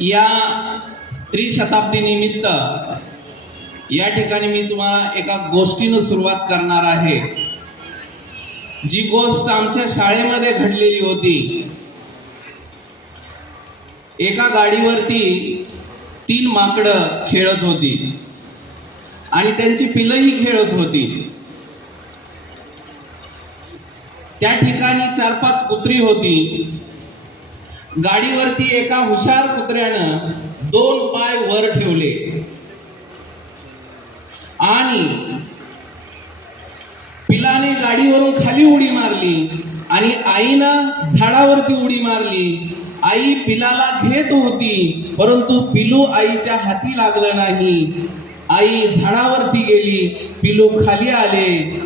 या त्रिशताब्दी निमित्त या ठिकाणी मी तुम्हाला एका गोष्टीनं सुरुवात करणार आहे. जी गोष्ट आमच्या शाळेमध्ये घडलेली होती. एका गाडीवरती तीन माकडं खेळत होती. आणि त्यांची पिलंही खेळत होती. त्या ठिकाणी चार पाच कुत्री होती. गाडीवरती एका हुशार कुत्र्यानं दोन पाय वर ठेवले. आणि पिलाने गाडीवरून खाली उडी मारली आणि आईनं झाडावरती उडी मारली. आई पिलाला घेत होती परंतु पिलू आईच्या हाती लागलं नाही. आई झाडावरती गेली पिलू खाली आले.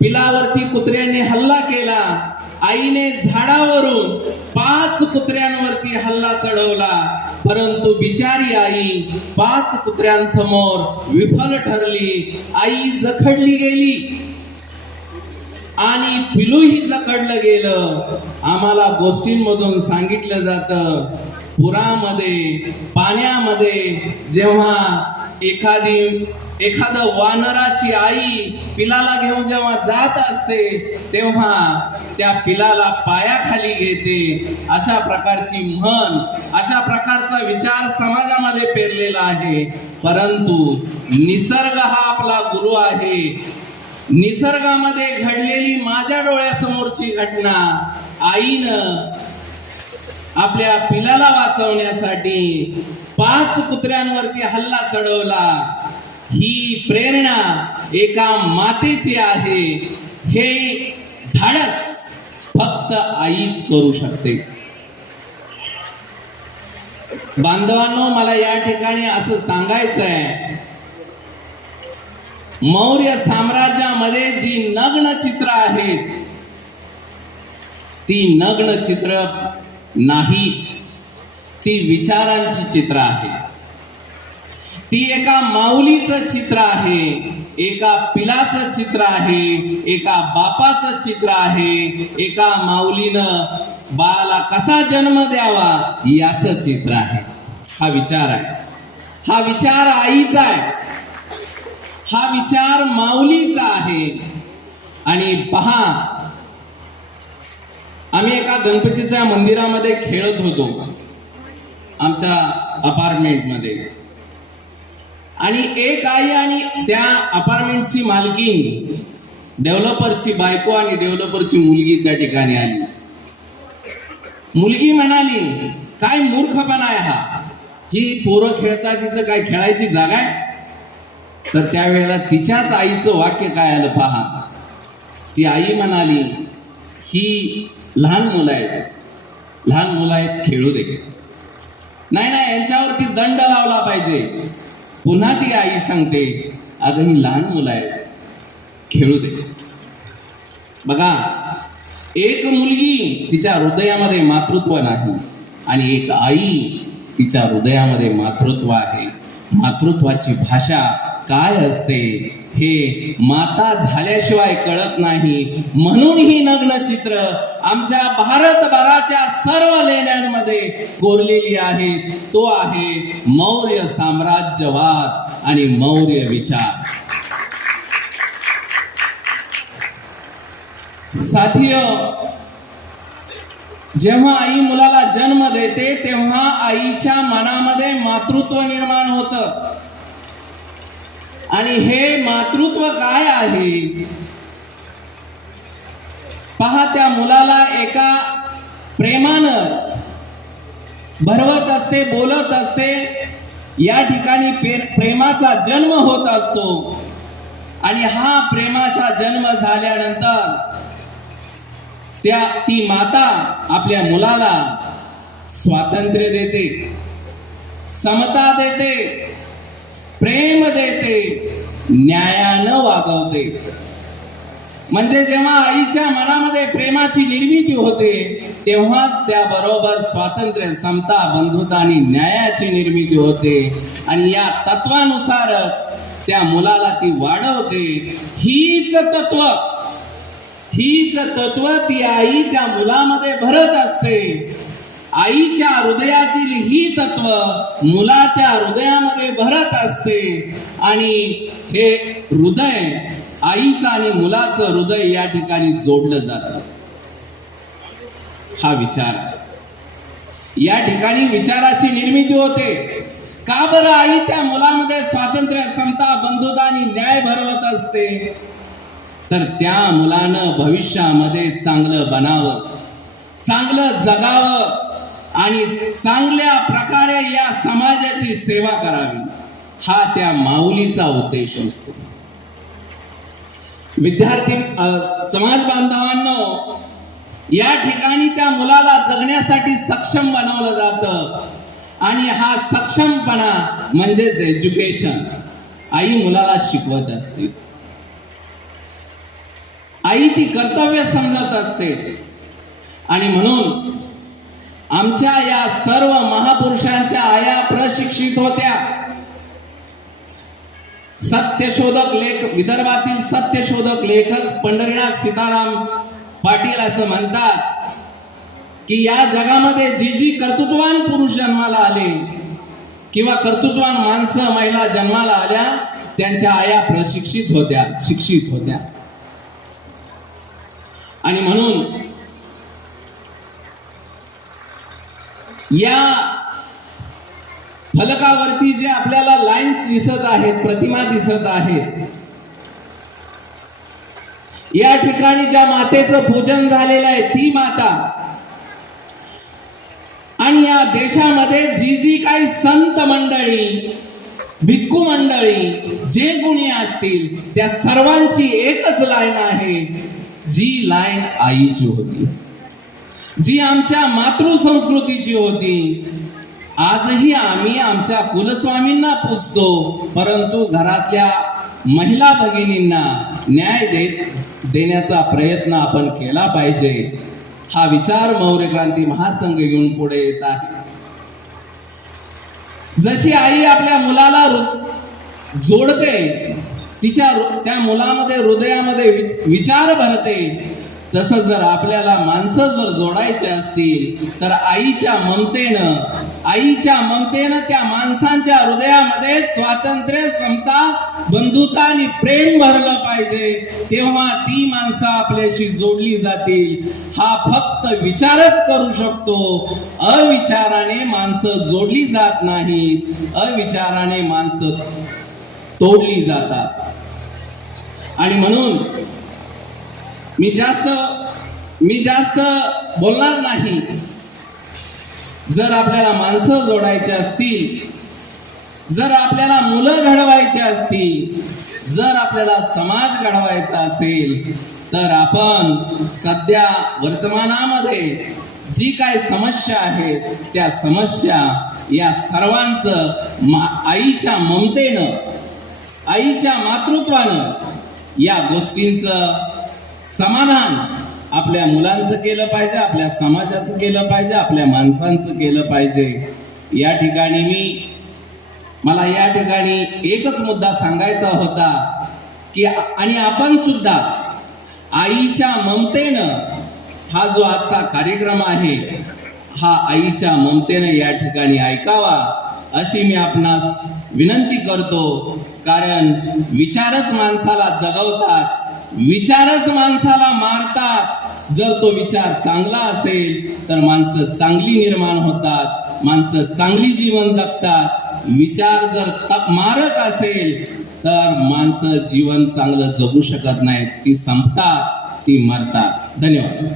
पिलावरती कुत्र्याने हल्ला केला. आईने झाडावरून पाच कुत्र्यांवरती हल्ला चढवला. परंतु बिचारी आई पाच कुत्र्यांसमोर विफल ठरली. आई जखडली गेली. आणि पिलूही जखडलं गेलं. आम्हाला गोष्टींमधून सांगितलं जातं पुरामध्ये पाण्यामध्ये जेव्हा एखादी एखादं वानराची आई पिलाला घेऊन जेव्हा जात असते तेव्हा त्या पिलाला पायाखाली घेते. अशा प्रकारची म्हण अशा प्रकारचा विचार समाजामध्ये पेरलेला आहे. परंतु निसर्ग हा आपला गुरु आहे. निसर्गामध्ये घडलेली माझ्या डोळ्यासमोरची घटना आईनं आपल्या पिलाला वाचवण्यासाठी पाच कुत्र्यांवरती हल्ला चढवला. ही प्रेरणा एका मातेची आहे. हे धाडस फक्त आईच करू शकते. बांधवांनो मला या ठिकाणी असं सांगायचं आहे मौर्य साम्राज्यामध्ये जी नग्न चित्र आहेत ती नग्न चित्र नाही ती विचारांची चित्र आहे. ती एका माऊलीचं चित्र आहे एका पिलाचं चित्र आहे एका बापाचं चित्र आहे एका माऊलीनं बाळाला कसा जन्म द्यावा याचं चित्र आहे. हा विचार आहे. हा विचार आईचा आहे. हा विचार माऊलीचा आहे. आणि पहा आम्ही एका गणपतीच्या मंदिरामध्ये खेळत होतो आमच्या अपार्टमेंटमध्ये आणि एक आई आणि त्या अपार्टमेंटची मालकीन डेव्हलपरची बायको आणि डेव्हलपरची मुलगी त्या ठिकाणी आली. मुलगी म्हणाली काय मूर्खपणा आहे हा? ही पोरं खेळतात तिथं काय खेळायची जागा आहे? तर त्यावेळेला तिच्याच आईचं वाक्य काय आलं पहा. ती आई म्हणाली ही लहान मुलं आहेत. लहान मुलं आहेत खेळू दे. नाही नाही यांच्यावरती दंड लावला पाहिजे. पुन्हा ती आई सांगते अगं ही लहान मुलं आहेत. खेळू दे. बघा एक मुलगी तिच्या हृदयामध्ये मातृत्व नाही आणि एक आई तिच्या हृदयामध्ये मातृत्व आहे. मातृत्वाची भाषा काय असते हे माता झाल्याशिवाय कळत नाही. म्हणून ही नग्न चित्र आमच्या भारतभराच्या सर्व लेण्यांमध्ये कोरलेली आहेत तो आहे मौर्य साम्राज्यवाद आणि मौर्य विचार. साथीय जेव्हा आई मुलाला जन्म देते तेव्हा आईच्या मनामध्ये मातृत्व निर्माण होतं. आणि हे मातृत्व काय आहे? पहा त्या मुलाला एका प्रेमानं भरवत असते बोलत असते. या ठिकाणी प्रेमाचा जन्म होत असतो. आणि हा प्रेमाचा जन्म झाल्यानंतर त्या ती माता आपल्या मुलाला स्वातंत्र्य देते समता देते प्रेम देते. न्यायानं वागवते. म्हणजे जेव्हा आईच्या मनामध्ये प्रेमाची निर्मिती होते तेव्हाच त्याबरोबर स्वातंत्र्य समता बंधुता आणि न्यायाची निर्मिती होते. आणि या तत्वानुसारच त्या मुलाला ती वाढवते. हीच तत्व हीच तत्व ती आई त्या मुलामध्ये भरत असते. आईच्या हृदयातील ही तत्व मुलाच्या हृदयामध्ये भरत असते. आणि हे हृदय आईचं आणि मुलाचं हृदय या ठिकाणी जोडलं जात. हा विचार. या ठिकाणी विचाराची निर्मिती होते. का बरं आई त्या मुलामध्ये स्वातंत्र्य समता बंधुता आणि न्याय भरवत असते? तर त्या मुलानं भविष्यामध्ये चांगलं बनावं चांगलं जगावं आणि चांगल्या प्रकारे या समाजाची सेवा करावी हा त्या माऊलीचा उद्देश असतो. विद्यार्थी समाज बांधवांनो या ठिकाणी त्या मुलाला जगण्यासाठी सक्षम बनवलं जातं. आणि हा सक्षमपणा म्हणजेच एज्युकेशन आई मुलाला शिकवत असते. आई ती कर्तव्य समजत असते. आणि म्हणून आमच्या या सर्व महापुरुषांच्या आया प्रशिक्षित होत्या. सत्यशोधक लेख विदर्भातील सत्यशोधक लेखक पंढरीनाथ सीताराम पाटील असं म्हणतात की या जगामध्ये जी जी कर्तृत्वान पुरुष जन्माला आले किंवा कर्तृत्वान माणसं महिला जन्माला आल्या त्यांच्या आया प्रशिक्षित होत्या शिक्षित होत्या. आणि म्हणून या फलकावरती जे आपल्याला लाईन्स दिसत आहेत प्रतिमा दिसत आहेत या ठिकाणी ज्या मातेचं पूजन झालेलं आहे ती माता आणि या देशामध्ये जी जी काही संत मंडळी भिक्खू मंडळी जे गुणी असतील त्या सर्वांची एकच लाईन आहे जी लाईन आईची होती. जी आमच्या मातृसंस्कृतीची होती आजही आम्ही आमच्या कुलस्वामींना पुजतो परंतु घरातल्या महिला भगिनींना न्याय देत देण्याचा प्रयत्न आपण केला पाहिजे हा विचार मौर्य क्रांती महासंघ घेऊन पुढे येत आहे. जशी आई आपल्या मुलाला जोडते तिच्या त्या मुलामध्ये हृदयामध्ये वि- विचार भरते तसं जर आपल्याला माणसं जर जोडायचे असतील तर आईच्या ममतेनं आईच्या ममतेनं त्या माणसांच्या हृदयामध्ये स्वातंत्र्य समता बंधुता आणि प्रेम भरलं पाहिजे. तेव्हा ती माणसं आपल्याशी जोडली जातील. हा फक्त विचारच करू शकतो. अविचाराने माणसं जोडली जात नाहीत. अविचाराने माणसं तोडली जातात. आणि म्हणून मी जास्त मी जास्त बोलणार नाही. जर आपल्याला माणसं जोडायची असतील जर आपल्याला मुलं घडवायची असतील जर आपल्याला समाज घडवायचा असेल तर आपण सध्या वर्तमानामध्ये जी काय समस्या आहेत त्या समस्या या सर्वांचं मा आईच्या ममतेनं आईच्या मातृत्वानं या गोष्टींचं समाधान. आपल्या मुलांचं केलं पाहिजे आपल्या समाजाचं केलं पाहिजे आपल्या माणसांचं केलं पाहिजे. या ठिकाणी मी मला या ठिकाणी एकच मुद्दा सांगायचा होता की आणि आपण सुद्धा आईच्या ममतेनं हा जो आजचा कार्यक्रम आहे हा आईच्या ममतेनं या ठिकाणी ऐकावा अशी मी आपणास विनंती करतो. कारण विचारच माणसाला जगवतात विचारच माणसाला मारतात. जर तो विचार चांगला असेल तर माणसं चांगली निर्माण होतात माणसं चांगली जीवन जगतात. विचार जर तप मारत असेल तर माणसं जीवन चांगलं जगू शकत नाहीत. ती संपतात ती मरतात. धन्यवाद.